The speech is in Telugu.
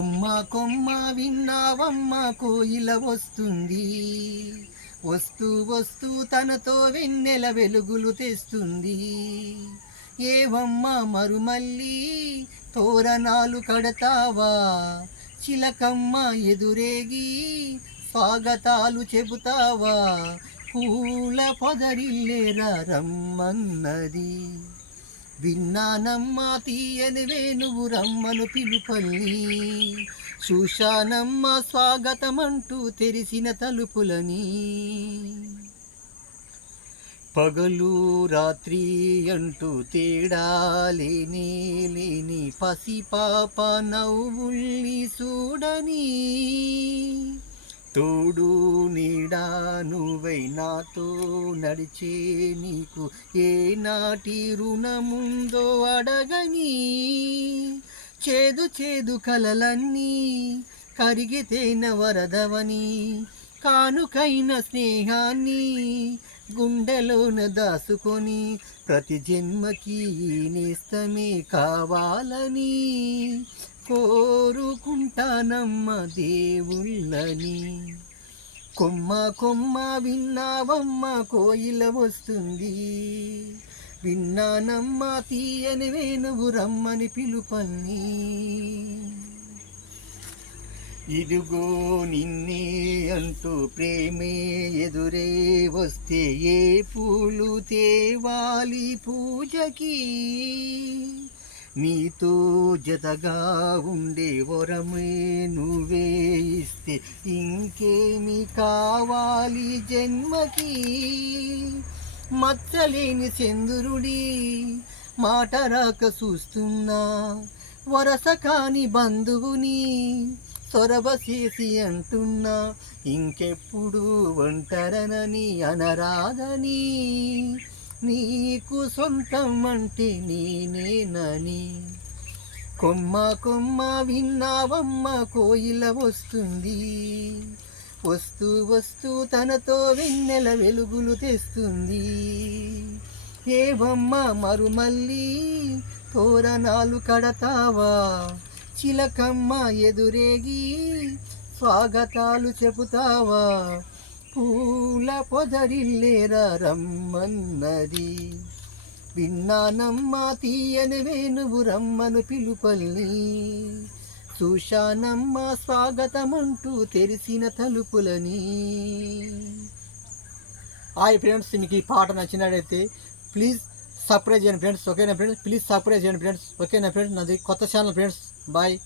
కొమ్మ కొమ్మ విన్నావమ్మ కోయిల వస్తుంది, వస్తూ వస్తూ తనతో వెన్నెల వెలుగులు తెస్తుంది. ఏవమ్మ మరుమల్లి తోరణాలు కడతావా, చిలకమ్మ ఎదురేగి స్వాగతాలు చెబుతావా, పూల పొదరిల్లేరా రమ్మన్నది. విన్నానమ్మా తీయని వేణువు రమ్మను పిలుపల్ని, చూశానమ్మా స్వాగతమంటూ తెరిసిన తలుపులని. పగలు రాత్రి అంటూ తేడా లేని లేని పసిపాప నవ్వుల్ని చూడని, తోడు నీడా నువ్వై నాతో నడిచే నీకు ఏనాటి రుణముందో అడగని. చేదు చేదు కలలన్నీ కరిగితేన వరదవని, కానుకైన స్నేహాన్ని గుండెలోన దాసుకొని, ప్రతి జన్మకి నేస్తమే కావాలని కోరుకుంటానమ్మ దేవుళ్ళని. కొమ్మ కొమ్మ విన్నావమ్మ కోయిల వస్తుంది, విన్నానమ్మ తీయని వేణువు రమ్మని పిలుపల్ని. ఇదిగో నిన్నే అంటూ ప్రేమే ఎదురే వస్తే ఏ పూలు తేవాలి పూజకి, నీతో జతగా ఉండే వరమే నువ్వే ఇస్తే ఇంకేమి కావాలి జన్మకి. మచ్చలేని చంద్రుడి మాట రాక చూస్తున్నా, వరస కాని బంధువుని సొరవ చేసి అంటున్నా, ఇంకెప్పుడు ఒంటరనని అనరాదని, నీకు సొంతం అంటే నేనేనని. కొమ్మ కొమ్మ విన్నావమ్మ కోయిల వస్తుంది, వస్తూ వస్తూ తనతో వెన్నెల వెలుగులు తెస్తుంది. ఏవమ్మ మరుమల్లి తోరణాలు కడతావా, చిలకమ్మ ఎదురేగి స్వాగతాలు చెబుతావా, పూల పొదరిల్లేరా రమ్మన్నది. విన్నానమ్మా తీయని వేణువు రమ్మను పిలుపల్ని, చూశానమ్మా స్వాగతమంటూ తెరిసిన తలుపులని. హాయ్ ఫ్రెండ్స్, మీకు ఈ పాట నచ్చినట్లయితే ప్లీజ్ సబ్స్క్రైబ్ చేయండి ఫ్రెండ్స్. ఓకేనా ఫ్రెండ్స్, ప్లీజ్ సబ్స్క్రైబ్ చేయండి ఫ్రెండ్స్. ఓకేనా ఫ్రెండ్స్, నాది కొత్త ఛానల్ ఫ్రెండ్స్. బాయ్.